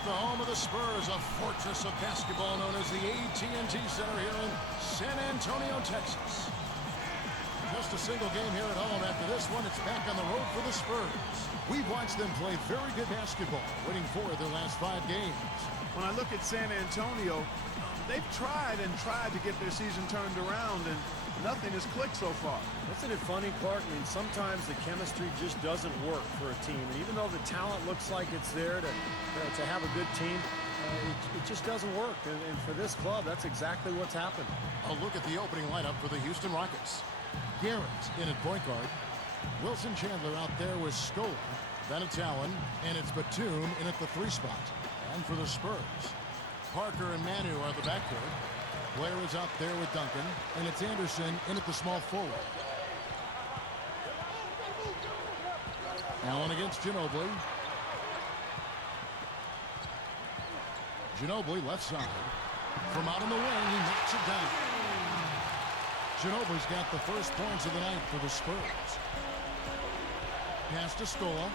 at the home of the Spurs, a fortress of basketball known as the AT&T Center here in San Antonio, Texas. Just a single game here at home. After this one, it's back on the road for the Spurs. We've watched them play very good basketball, winning 4 of their last 5 games. When I look at San Antonio, they've tried and tried to get their season turned around, and nothing has clicked so far. Isn't it funny, Clark? I mean, sometimes the chemistry just doesn't work for a team. And even though the talent looks like it's there to have a good team, it just doesn't work. And for this club, that's exactly what's happened. A look at the opening lineup for the Houston Rockets. Garrett in at point guard. Wilson Chandler out there with Scola. Then it's Allen, and it's Batum in at the 3 spot. And for the Spurs, Parker and Manu are the backcourt. Blair is out there with Duncan, and it's Anderson in at the small forward. Allen against Ginobili. Ginobili left side. From out on the wing, he knocks it down. Ginobili's got the first points of the night for the Spurs. Pass to Scola.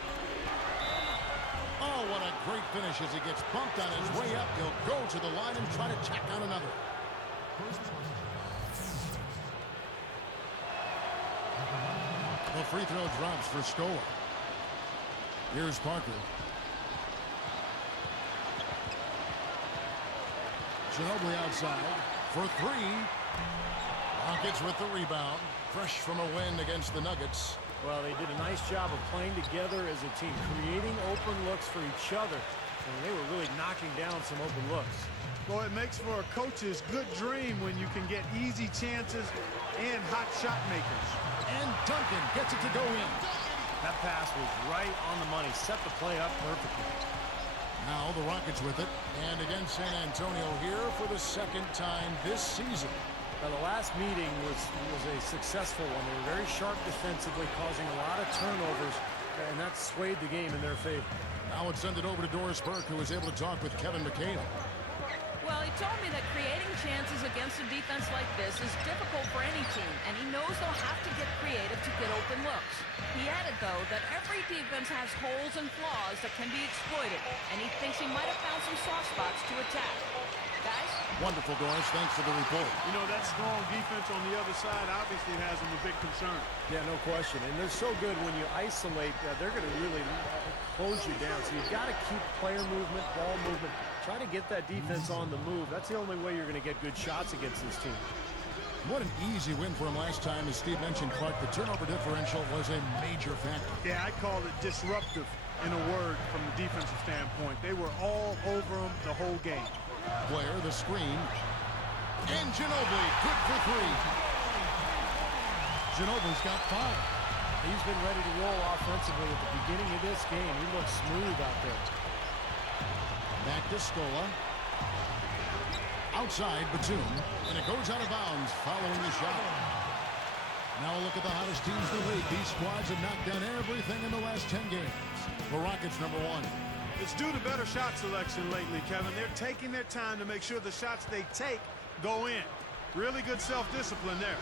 Oh, what a great finish as he gets bumped on his way up. He'll go to the line and try to tack on another. The free throw drops for Scola. Here's Parker. Ginobili outside for 3. Rockets with the rebound. Fresh from a win against the Nuggets. Well, they did a nice job of playing together as a team, creating open looks for each other. And they were really knocking down some open looks. Well, it makes for a coach's good dream when you can get easy chances and hot shot makers. And Duncan gets it to go in. That pass was right on the money. Set the play up perfectly. Now the Rockets with it. And again, San Antonio here for the 2nd time this season. Now, the last meeting was a successful one. They were very sharp defensively, causing a lot of turnovers, and that swayed the game in their favor. Now let's send it over to Doris Burke, who was able to talk with Kevin McHale. Well, he told me that creating chances against a defense like this is difficult for any team, and he knows they'll have to get creative to get open looks. He added, though, that every defense has holes and flaws that can be exploited, and he thinks he might have found some soft spots to attack. Guys? Wonderful, Doris. Thanks for the report. You know, that strong defense on the other side obviously has them a big concern. Yeah, no question. And they're so good when you isolate, they're going to really close you down. So you've got to keep player movement, ball movement. Try to get that defense on the move. That's the only way you're going to get good shots against this team. What an easy win for him last time. As Steve mentioned, Clark, the turnover differential was a major factor. Yeah, I call it disruptive in a word from the defensive standpoint. They were all over him the whole game. Blair, the screen. And Ginobili, good for 3. Ginobili's got 5. He's been ready to roll offensively at the beginning of this game. He looks smooth out there. Back to Scola. Outside, Batum. And it goes out of bounds following the shot. Now a look at the hottest teams in the league. These squads have knocked down everything in the last 10 games. The Rockets, number 1. It's due to better shot selection lately, Kevin. They're taking their time to make sure the shots they take go in. Really good self-discipline there.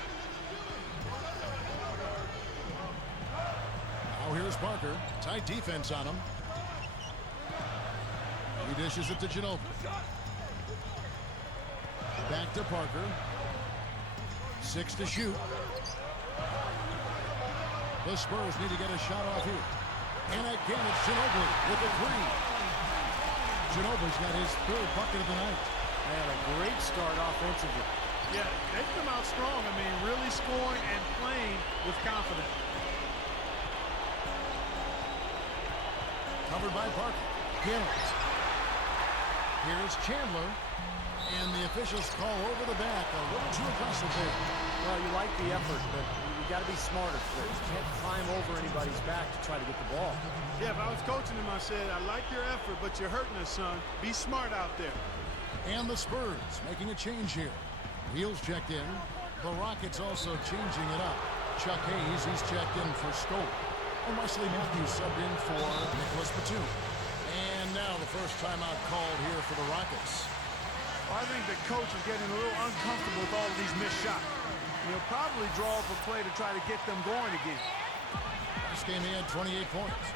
Now here's Parker. Tight defense on him. He dishes it to Ginobili. Back to Parker. 6 to shoot. The Spurs need to get a shot off here. And again, it's Ginobili with the 3. Ginobili's got his 3rd bucket of the night. Man, a great start offensively. Yeah, they've come out strong. I mean, really scoring and playing with confidence. Covered by Parker. Garrett. Here's Chandler. And the officials call over the back. A little too aggressive there. Well, you like the effort, but you got to be smarter. You can't climb over anybody's back to try to get the ball. Yeah, if I was coaching him, I said, I like your effort, but you're hurting us, son. Be smart out there. And the Spurs making a change here. Wheels checked in. The Rockets also changing it up. Chuck Hayes, he's checked in for Scola. And Wesley Matthews subbed in for Nicholas Batum. And now the first timeout called here for the Rockets. Well, I think the coach is getting a little uncomfortable with all of these missed shots. He'll probably draw up a play to try to get them going again. Last game he had 28 points.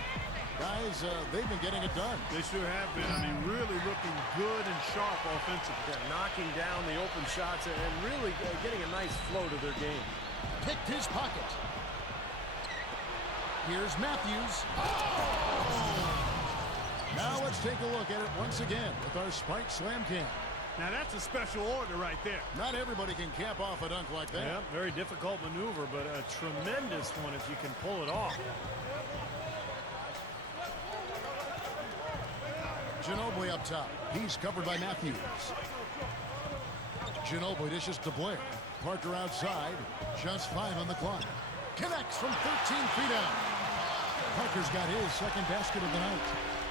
Guys, they've been getting it done. They sure have been. I mean, really looking good and sharp offensively. Yeah, knocking down the open shots and really getting a nice flow to their game. Picked his pocket. Here's Matthews. Oh! Now let's take a look at it once again with our Spike Slam Cam. Now that's a special order right there. Not everybody can cap off a dunk like that. Yeah, very difficult maneuver, but a tremendous one if you can pull it off. Ginobili up top. He's covered by Matthews. Ginobili dishes to Blair. Parker outside. Just 5 on the clock. Connects from 13 feet out. Parker's got his second basket of the night.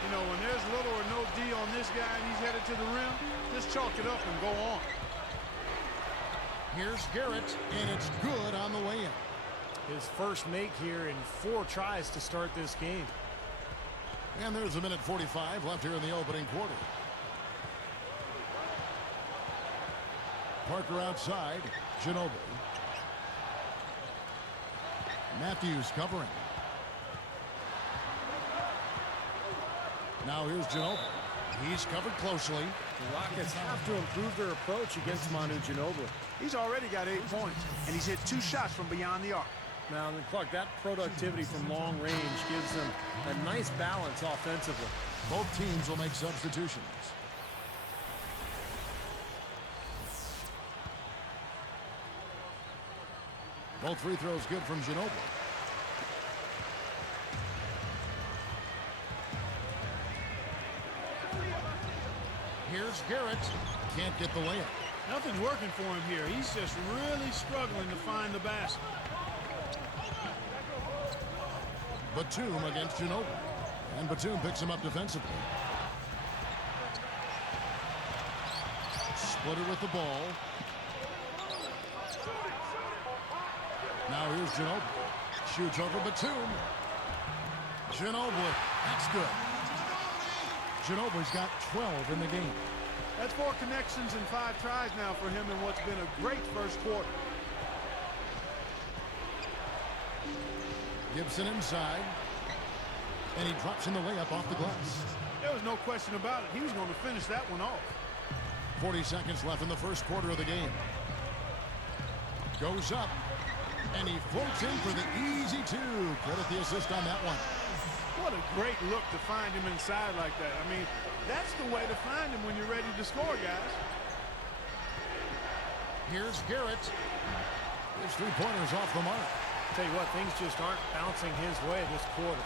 You know, when there's little or no D on this guy and he's headed to the rim, just chalk it up and go on. Here's Garrett, and it's good on the way in. His first make here in 4 tries to start this game. And there's a minute 45 left here in the opening quarter. Parker outside. Ginobili. Matthews covering. Now here's Ginobili. He's covered closely. The Rockets have to improve their approach against Manu Ginobili. He's already got 8 points, and he's hit 2 shots from beyond the arc. Now, Clark, that productivity from long range gives them a nice balance offensively. Both teams will make substitutions. Both free throws good from Ginobili. Here's Garrett. Can't get the layup. Nothing's working for him here. He's just really struggling to find the basket. Batum against Ginobili. And Batum picks him up defensively. Splitter with the ball. Now here's Ginobili. Shoots over Batum. Ginobili. That's good. Ginobili's got 12 in the game. That's 4 connections and 5 tries now for him in what's been a great first quarter. Gibson inside. And he drops in the layup off the glass. There was no question about it. He was going to finish that one off. 40 seconds left in the first quarter of the game. Goes up. And he floats in for the easy 2. Credit the assist on that one. What a great look to find him inside like that. I mean, that's the way to find him when you're ready to score, guys. Here's Garrett. His 3-pointers off the mark. Tell you what, things just aren't bouncing his way this quarter.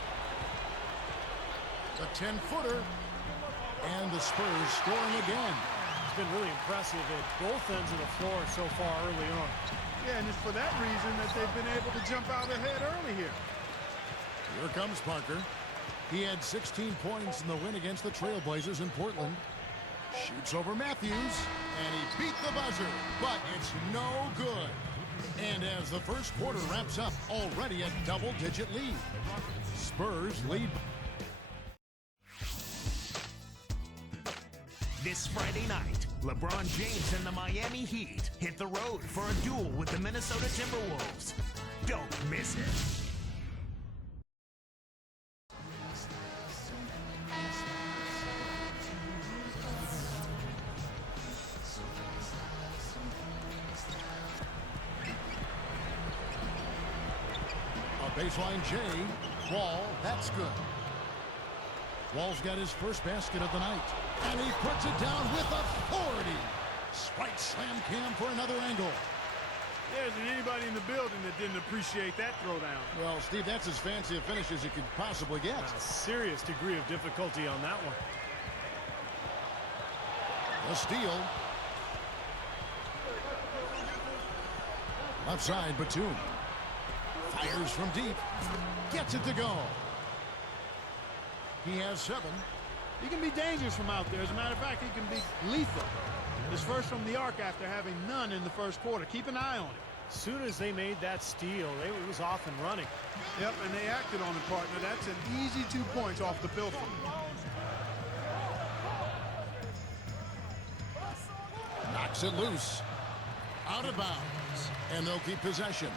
The 10-footer. And the Spurs scoring again. It's been really impressive at both ends of the floor so far early on. Yeah, and it's for that reason that they've been able to jump out ahead early here. Here comes Parker. He had 16 points in the win against the Trailblazers in Portland. Shoots over Matthews, and he beat the buzzer, but it's no good. And as the first quarter wraps up, already a double-digit lead. Spurs lead. This Friday night, LeBron James and the Miami Heat hit the road for a duel with the Minnesota Timberwolves. Don't miss it. Baseline J. Wall, that's good. Wall's got his first basket of the night. And he puts it down with authority. Spike Slam Cam for another angle. There isn't anybody in the building that didn't appreciate that throwdown. Well, Steve, that's as fancy a finish as you could possibly get. A serious degree of difficulty on that one. A steal. Left side, Batum. Fires from deep. Gets it to go. He has 7. He can be dangerous from out there. As a matter of fact, he can be lethal. His first from the arc after having none in the first quarter. Keep an eye on it. As soon as they made that steal, it was off and running. Yep, and they acted on it, partner. That's an easy 2 points off the pilfer. Knocks it loose. Out of bounds. And they'll keep possession.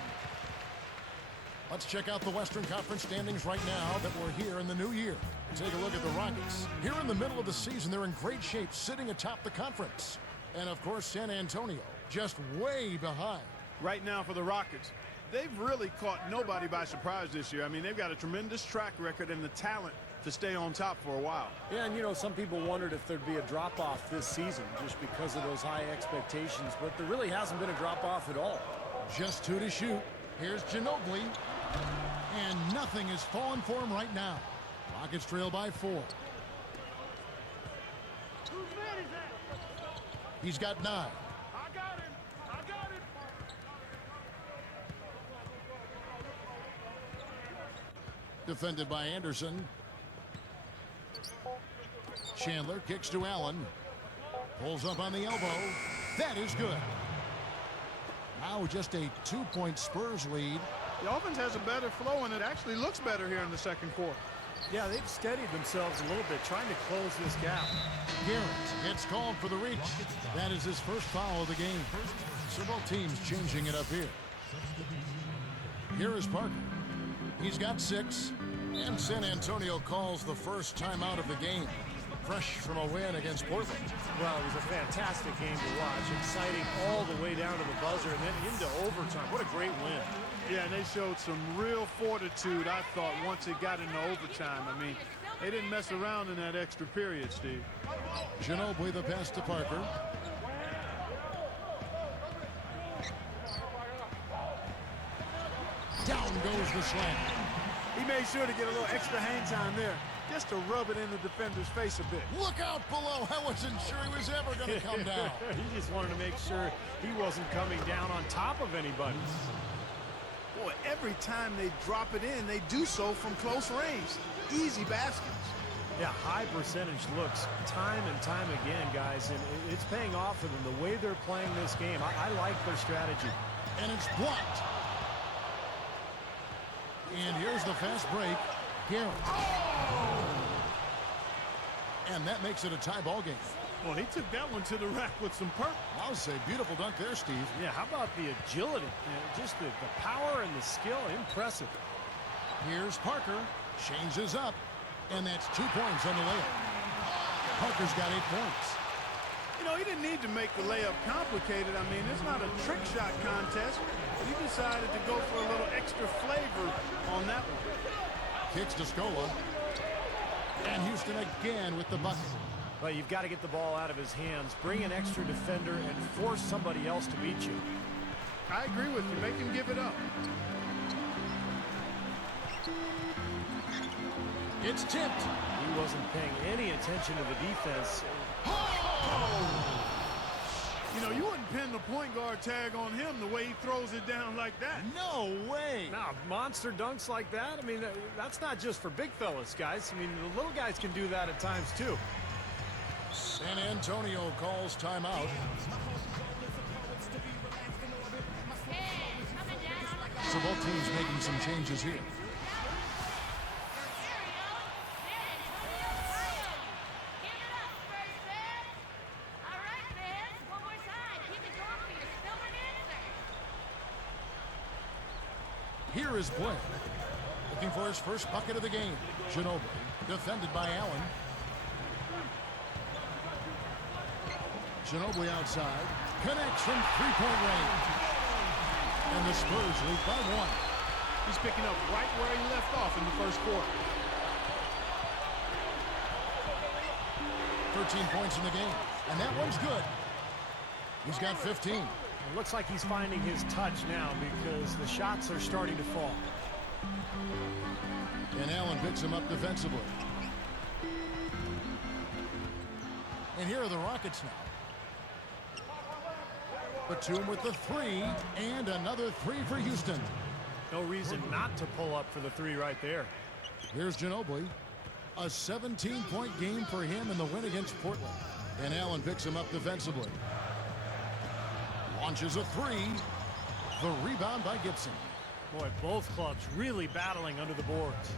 Let's check out the Western Conference standings right now that we're here in the new year. Take a look at the Rockets. Here in the middle of the season, they're in great shape, sitting atop the conference. And, of course, San Antonio just way behind. Right now for the Rockets, they've really caught nobody by surprise this year. I mean, they've got a tremendous track record and the talent to stay on top for a while. Yeah, and, you know, some people wondered if there'd be a drop-off this season just because of those high expectations, but there really hasn't been a drop-off at all. Just 2 to shoot. Here's Ginobili. And nothing is falling for him right now. Rockets trail by 4. He's got 9. I got him. I got him. Defended by Anderson. Chandler kicks to Allen. Pulls up on the elbow. That is good. Now just a 2-point Spurs lead. The offense has a better flow, and it actually looks better here in the second quarter. Yeah, they've steadied themselves a little bit, trying to close this gap. Garrett gets called for the reach. That is his first foul of the game. So both teams changing it up here. Here is Parker. He's got 6. And San Antonio calls the first timeout of the game. Fresh from a win against Portland. Well, it was a fantastic game to watch. Exciting all the way down to the buzzer and then into overtime. What a great win. Yeah, and they showed some real fortitude, I thought, once it got into overtime. I mean, they didn't mess around in that extra period, Steve. Ginobili the pass to Parker. Down goes the slam. He made sure to get a little extra hang time there, just to rub it in the defender's face a bit. Look out below. I wasn't sure he was ever going to come down. He just wanted to make sure he wasn't coming down on top of anybody. Boy, every time they drop it in, they do so from close range. Easy baskets. Yeah, high percentage looks time and time again, guys, and it's paying off for them the way they're playing this game. I like their strategy. And it's blocked. And here's the fast break. Garrett. And that makes it a tie ball game. Well, he took that one to the rack with some purpose. I'll say beautiful dunk there, Steve. Yeah, how about the agility? Just the power and the skill, impressive. Here's Parker. Changes up. And that's 2 points on the layup. Parker's got 8 points. You know, he didn't need to make the layup complicated. I mean, it's not a trick shot contest. But he decided to go for a little extra flavor on that one. Kicks to Scola. And Houston again with the bucket. Well, you've got to get the ball out of his hands, bring an extra defender, and force somebody else to beat you. I agree with you. Make him give it up. It's tipped. He wasn't paying any attention to the defense. You know, you wouldn't pin the point guard tag on him the way he throws it down like that. No way. Now, monster dunks like that, I mean, that's not just for big fellas, guys. I mean, the little guys can do that at times, too. San Antonio calls timeout. So both teams making some changes here. Here is Blake, looking for his first bucket of the game. Ginobili, defended by Allen. Ginobili outside, connects from three-point range. And the Spurs lead by 1. He's picking up right where he left off in the first quarter. 13 points in the game, and that one's good. He's got 15. It looks like he's finding his touch now because the shots are starting to fall. And Allen picks him up defensively. And here are the Rockets now. Batum with the 3, and another 3 for Houston. No reason not to pull up for the 3 right there. Here's Ginobili. A 17-point game for him in the win against Portland. And Allen picks him up defensively. Launches a 3. The rebound by Gibson. Boy, both clubs really battling under the boards.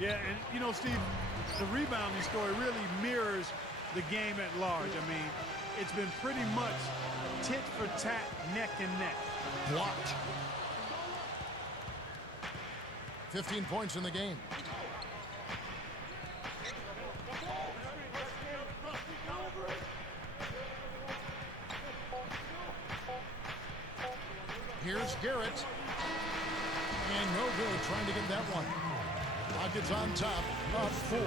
Yeah, and you know, Steve, the rebounding story really mirrors the game at large. I mean, it's been pretty much tit for tat, neck and neck. Blocked. 15 points in the game. Here's Garrett. And no good trying to get that one. Rockets on top, up 4.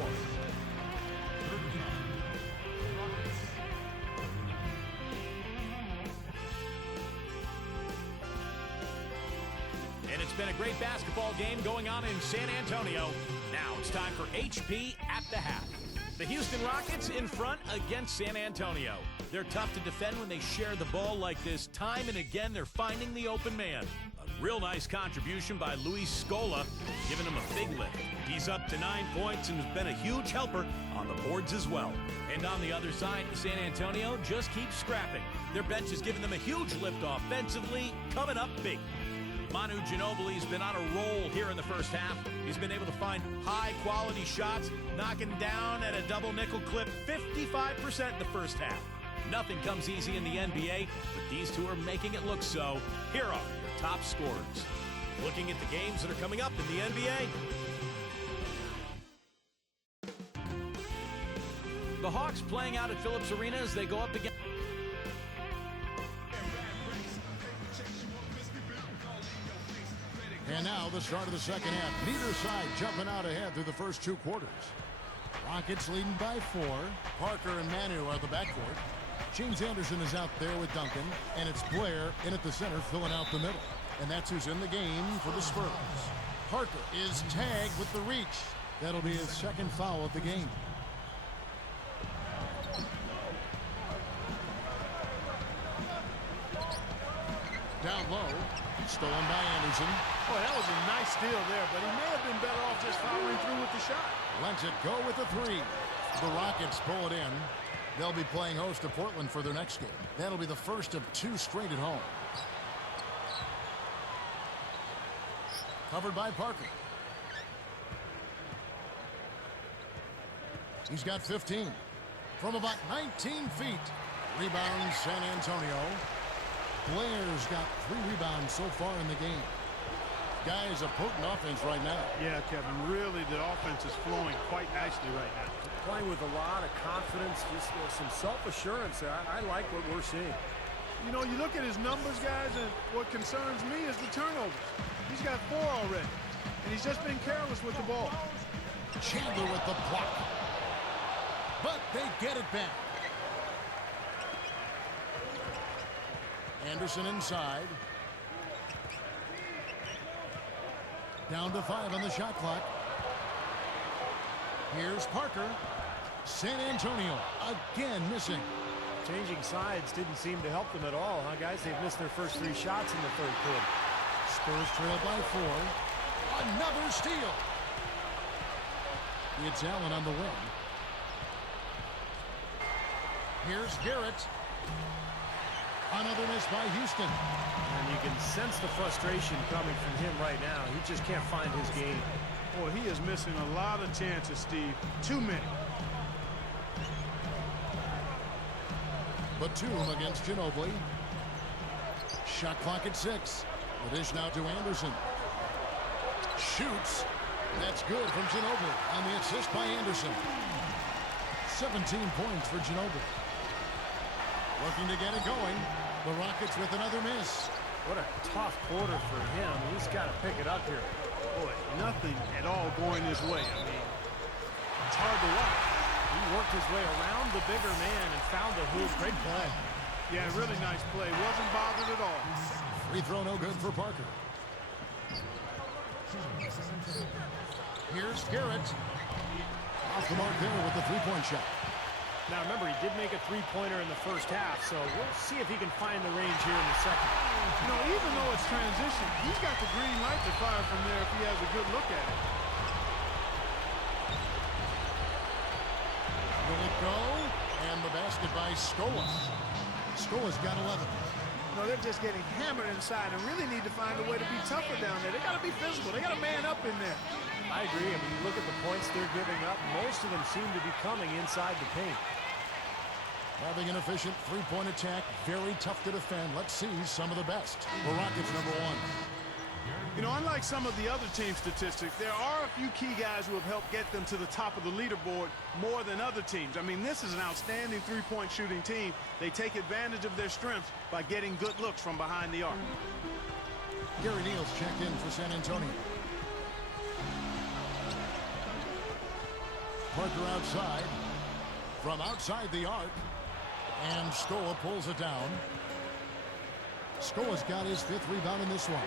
And it's been a great basketball game going on in San Antonio. Now it's time for HP at the half. The Houston Rockets in front against San Antonio. They're tough to defend when they share the ball like this. Time and again, they're finding the open man. A real nice contribution by Luis Scola, giving him a big lift. He's up to 9 points and has been a huge helper on the boards as well. And on the other side, San Antonio just keeps scrapping. Their bench is giving them a huge lift offensively, coming up big. Manu Ginobili's been on a roll here in the first half. He's been able to find high-quality shots, knocking down at a double nickel clip 55% in the first half. Nothing comes easy in the NBA, but these two are making it look so. Here are your top scorers. Looking at the games that are coming up in the NBA. The Hawks playing out at Phillips Arena as they go up against... And now the start of the second half. Neither side jumping out ahead through the first 2 quarters. Rockets leading by 4. Parker and Manu are the backcourt. James Anderson is out there with Duncan. And it's Blair in at the center filling out the middle. And that's who's in the game for the Spurs. Parker is tagged with the reach. That'll be his second foul of the game. Down low. Stolen by Anderson. Boy, that was a nice steal there, but he may have been better off just following through with the shot. Lets it go with the 3. The Rockets pull it in. They'll be playing host to Portland for their next game. That'll be the first of 2 straight at home. Covered by Parker. He's got 15. From about 19 feet. Rebounds San Antonio. Blair's got 3 rebounds so far in the game. Guys, a potent offense right now. Yeah, Kevin, really the offense is flowing quite nicely right now. Playing with a lot of confidence, just some self-assurance. I like what we're seeing. You know, you look at his numbers, guys, and what concerns me is the turnovers. He's got 4 already, and he's just been careless with the ball. Chandler with the block. But they get it back. Anderson inside. Down to 5 on the shot clock. Here's Parker. San Antonio again missing. Changing sides didn't seem to help them at all, huh, guys? They've missed their first 3 shots in the third quarter. Spurs trail by 4. Another steal. It's Allen on the wing. Here's Garrett. Another miss by Houston. And you can sense the frustration coming from him right now. He just can't find his game. Boy, he is missing a lot of chances, Steve. Too many. Batum against Ginobili. Shot clock at 6. The dish now to Anderson. Shoots. That's good from Ginobili on the assist by Anderson. 17 points for Ginobili. Looking to get it going. The Rockets with another miss. What a tough quarter for him. He's got to pick it up here. Boy, nothing at all going his way. I mean, it's hard to watch. He worked his way around the bigger man and found the hoop. Great play. Yeah, really nice play. Wasn't bothered at all. Free throw no good for Parker. Here's Garrett. Off the mark there with the 3-point shot. Now remember, he did make a 3-pointer in the first half, so we'll see if he can find the range here in the second. You know, even though it's transition, he's got the green light to fire from there if he has a good look at it. Will it go? And the basket by Scola. Scola's got 11. You know, they're just getting hammered inside and really need to find a way to be tougher down there. They got to be physical. They got to man up in there. I agree. I mean, you look at the points they're giving up, most of them seem to be coming inside the paint. Having an efficient 3-point attack, very tough to defend. Let's see some of the best. The Rockets #1. You know, unlike some of the other team statistics, there are a few key guys who have helped get them to the top of the leaderboard more than other teams. I mean, this is an outstanding three-point shooting team. They take advantage of their strengths by getting good looks from behind the arc. Gary Neal's checked in for San Antonio. Parker outside. From outside the arc. And Scola pulls it down. Scola's got his 5th rebound in this one.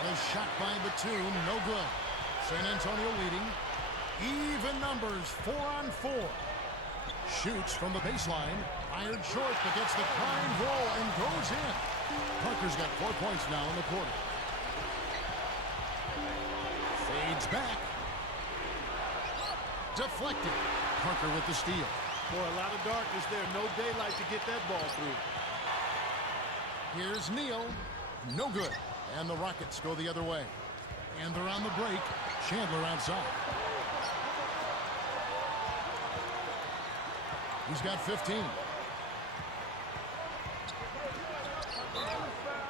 A shot by Batum, no good. San Antonio leading. Even numbers, 4-on-4. Shoots from the baseline. Fired short, but gets the prime roll and goes in. Parker's got 4 points now in the quarter. Fades back. Deflected. Parker with the steal. Boy, a lot of darkness there. No daylight to get that ball through. Here's Neal. No good. And the Rockets go the other way. And they're on the break. Chandler outside. He's got 15.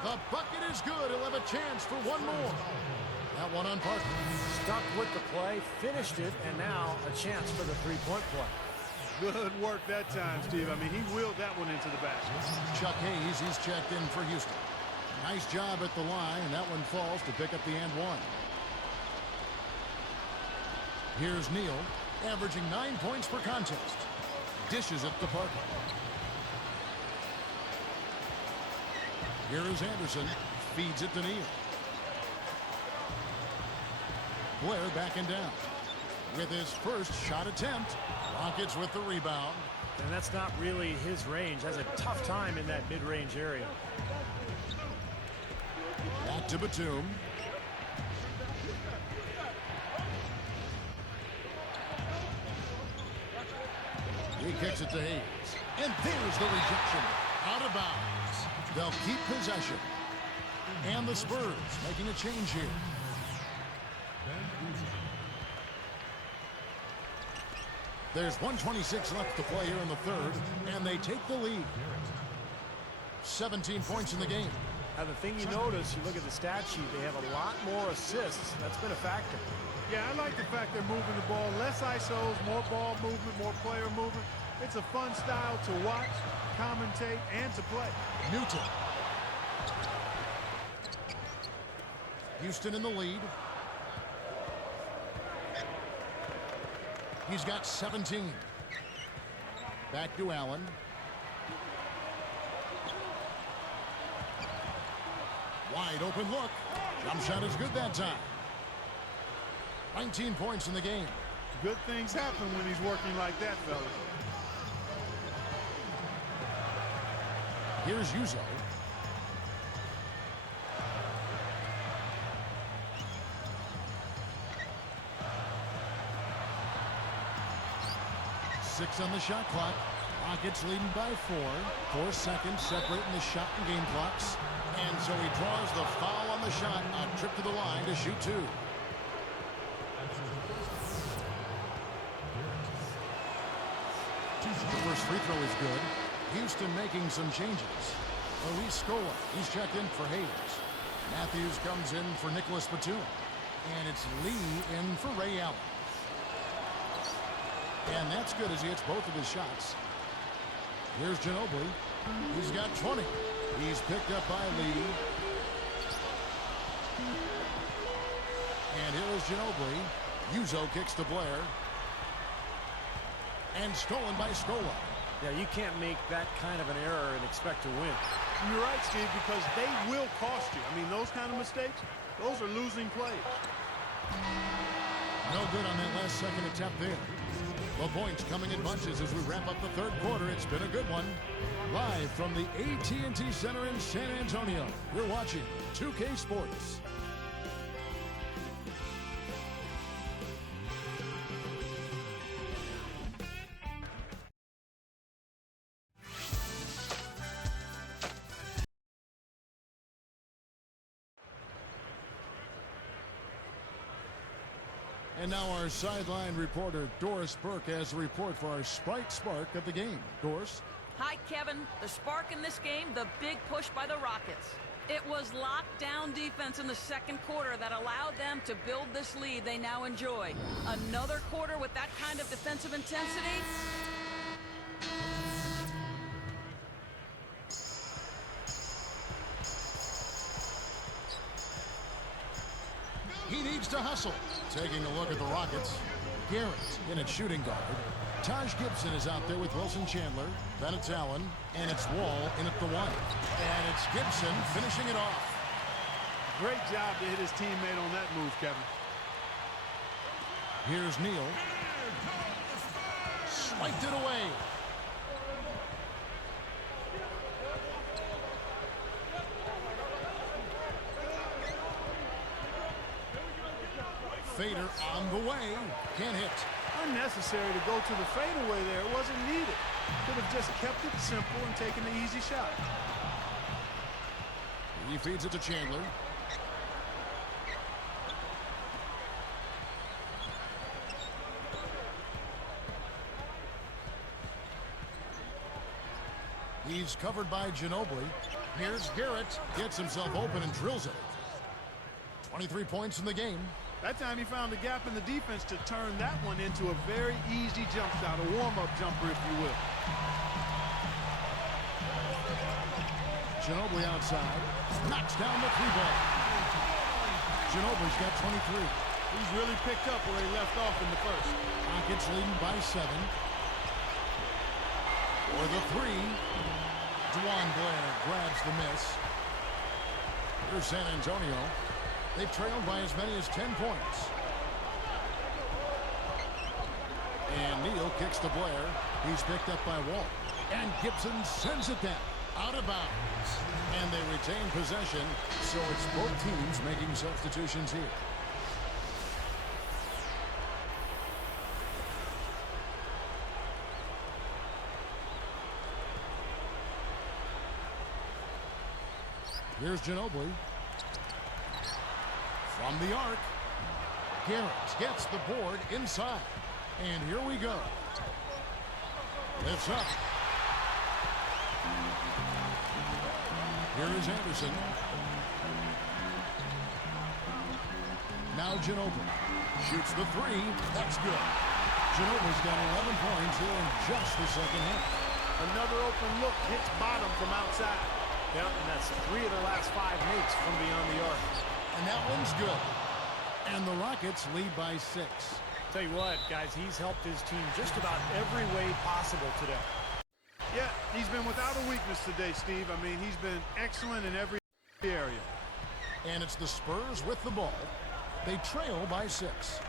The bucket is good. He'll have a chance for one more. That one on Parker. Stuck with the play, finished it, and now a chance for the three-point play. Good work that time, Steve. I mean, he wheeled that one into the basket. Chuck Hayes, he's checked in for Houston. Nice job at the line, and that one falls to pick up the and one. Here's Neal, averaging 9 points per contest. Dishes it to Parker. Here is Anderson, feeds it to Neal. Blair backing down. With his first shot attempt, Rockets with the rebound. And that's not really his range. Has a tough time in that mid-range area. Back to Batum. He kicks it to Hayes. And there's the rejection. Out of bounds. They'll keep possession. And the Spurs making a change here. There's 1:26 left to play here in the third, and they take the lead. 17 points in the game. Now, the thing you notice, you look at the stat sheet, they have a lot more assists. That's been a factor. Yeah, I like the fact they're moving the ball. Less ISOs, more ball movement, more player movement. It's a fun style to watch, commentate, and to play. Newton. Houston in the lead. He's got 17. Back to Allen. Wide open look. Jump shot is good that time. 19 points in the game. Good things happen when he's working like that, fellas. Here's Uzo. Six on the shot clock. Rockets leading by 4. 4 seconds separating the shot and game clocks. And so he draws the foul on the shot. A trip to the line to shoot 2. The first free throw is good. Houston making some changes. Luis Scola, he's checked in for Hayes. Matthews comes in for Nicholas Batum. And it's Lee in for Ray Allen. And that's good as he hits both of his shots. Here's Ginobili. He's got 20. He's picked up by Lee. And here is Ginobili. Uzo kicks to Blair. And stolen by Scola. Yeah, you can't make that kind of an error and expect to win. You're right, Steve, because they will cost you. I mean, those kind of mistakes, those are losing plays. No good on that last second attempt there. The points coming in bunches as we wrap up the third quarter. It's been a good one. Live from the AT&T Center in San Antonio, you're watching 2K Sports. And now our sideline reporter, Doris Burke, has a report for our Sprite Spark of the game. Doris? Hi, Kevin. The spark in this game, the big push by the Rockets. It was lockdown defense in the second quarter that allowed them to build this lead they now enjoy. Another quarter with that kind of defensive intensity. He needs to hustle. Taking a look at the Rockets. Garrett in at shooting guard. Taj Gibson is out there with Wilson Chandler. Then it's Allen. And it's Wall in at the 1. And it's Gibson finishing it off. Great job to hit his teammate on that move, Kevin. Here's Neal. Swiped it away. Fader on the way. Can't hit. Unnecessary to go to the fadeaway there. It wasn't needed. Could have just kept it simple and taken the easy shot. He feeds it to Chandler. He's covered by Ginobili. Here's Garrett. Gets himself open and drills it. 23 points in the game. That time he found a gap in the defense to turn that one into a very easy jump shot, a warm-up jumper, if you will. Ginobili outside. Knocks down the 3-ball. Ginobili's got 23. He's really picked up where he left off in the first. Rockets leading by 7. For the 3. DeJuan Blair grabs the miss. Here's San Antonio. They've trailed by as many as 10 points. And Neal kicks to Blair. He's picked up by Wall. And Gibson sends it down. Out of bounds. And they retain possession, so it's both teams making substitutions here. Here's Ginobili. From the arc. Garrett gets the board inside. And here we go. Lifts up. Here is Anderson. Now Ginobili. Shoots the 3. That's good. Ginobili's got 11 points here in just the second half. Another open look hits bottom from outside. Yeah, and that's 3 of the last 5 makes from beyond the arc. And that one's good. And the Rockets lead by 6. Tell you what, guys, he's helped his team just about every way possible today. Yeah, he's been without a weakness today, Steve. I mean, he's been excellent in every area. And it's the Spurs with the ball. They trail by 6.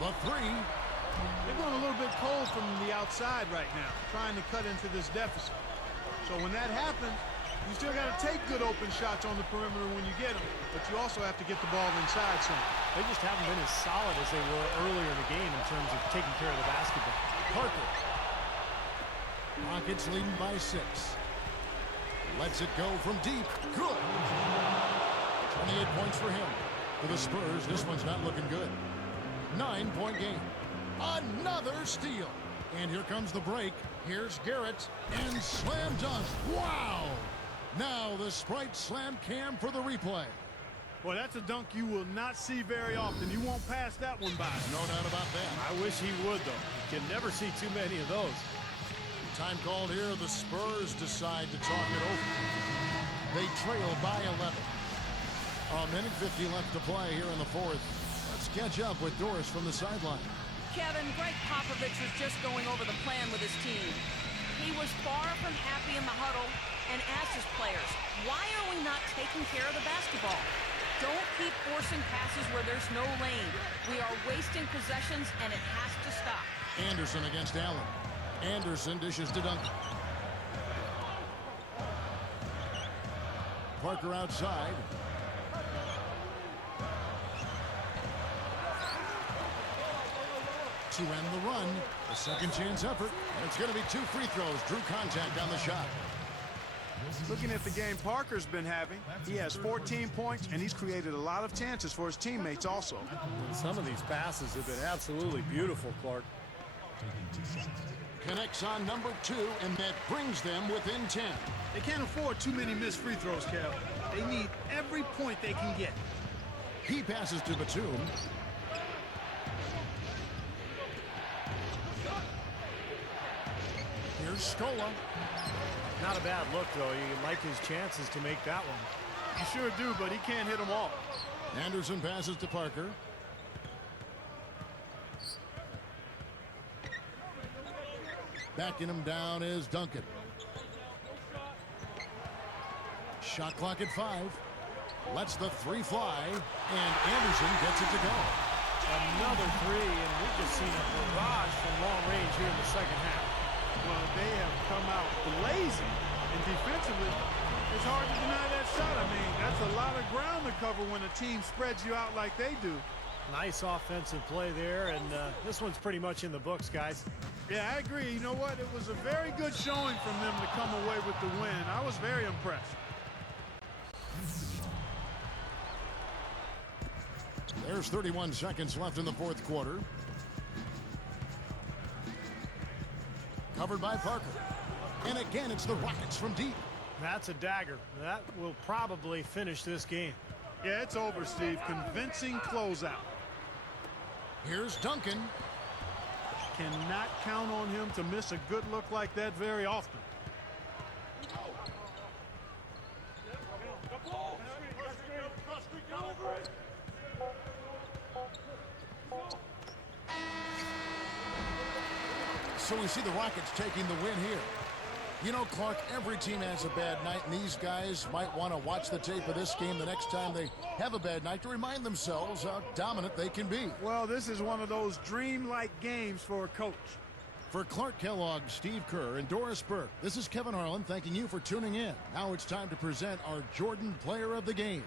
The 3. They're going a little bit cold from the outside right now, trying to cut into this deficit. So when that happens, you still got to take good open shots on the perimeter when you get them, but you also have to get the ball inside some. They just haven't been as solid as they were earlier in the game in terms of taking care of the basketball. Parker. Rockets leading by 6. Lets it go from deep. Good. 28 points for him. For the Spurs, this one's not looking good. 9-point game. Another steal. And here comes the break. Here's Garrett. And slam dunk. Wow. Now the Sprite slam cam for the replay. Well, that's a dunk you will not see very often. You won't pass that one by. No doubt about that. I wish he would, though. You can never see too many of those. Time called here. The Spurs decide to talk it over. They trail by 11. A minute 50 left to play here in the fourth. Let's catch up with Doris from the sideline. Kevin, Greg Popovich was just going over the plan with his team. He was far from happy in the huddle and asked his players, why are we not taking care of the basketball? Don't keep forcing passes where there's no lane. We are wasting possessions, and it has to stop. Anderson against Allen. Anderson dishes to Duncan. Parker outside. To end the run, a second chance effort, and it's going to be 2 free throws. Drew contact on the shot. Looking at the game Parker's been having, he has 14 points, and he's created a lot of chances for his teammates also. And some of these passes have been absolutely beautiful, Clark. Connects on number 2, and that brings them within 10. They can't afford too many missed free throws, Kev. They need every point they can get. He passes to Batum. Here's Scola. Not a bad look, though. You like his chances to make that one. You sure do, but he can't hit them all. Anderson passes to Parker. Backing him down is Duncan. Shot clock at 5. Lets the 3 fly, and Anderson gets it to go. Another 3, and we've just seen a barrage from long range here in the second half. Well, they have come out blazing, and defensively, it's hard to deny that shot. I mean, that's a lot of ground to cover when a team spreads you out like they do. Nice offensive play there, and this one's pretty much in the books, guys. Yeah, I agree. You know what? It was a very good showing from them to come away with the win. I was very impressed. There's 31 seconds left in the fourth quarter. Covered by Parker. And again, it's the Rockets from deep. That's a dagger. That will probably finish this game. Yeah, it's over, Steve. Convincing closeout. Here's Duncan. Cannot count on him to miss a good look like that very often. So we see the Rockets taking the win here. You know, Clark, every team has a bad night, and these guys might want to watch the tape of this game the next time they have a bad night to remind themselves how dominant they can be. Well, this is one of those dreamlike games for a coach. For Clark Kellogg, Steve Kerr, and Doris Burke, this is Kevin Harlan thanking you for tuning in. Now it's time to present our Jordan Player of the Game.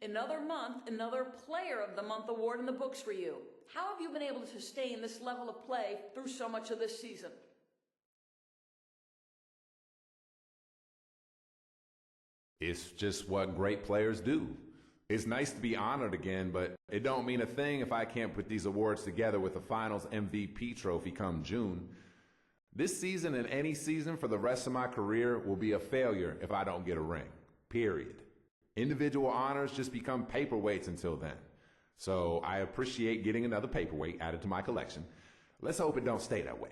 Another month, another Player of the Month award in the books for you. How have you been able to sustain this level of play through so much of this season? It's just what great players do. It's nice to be honored again, but it don't mean a thing if I can't put these awards together with a Finals MVP trophy come June. This season and any season for the rest of my career will be a failure if I don't get a ring. Period. Individual honors just become paperweights until then. So I appreciate getting another paperweight added to my collection. Let's hope it don't stay that way.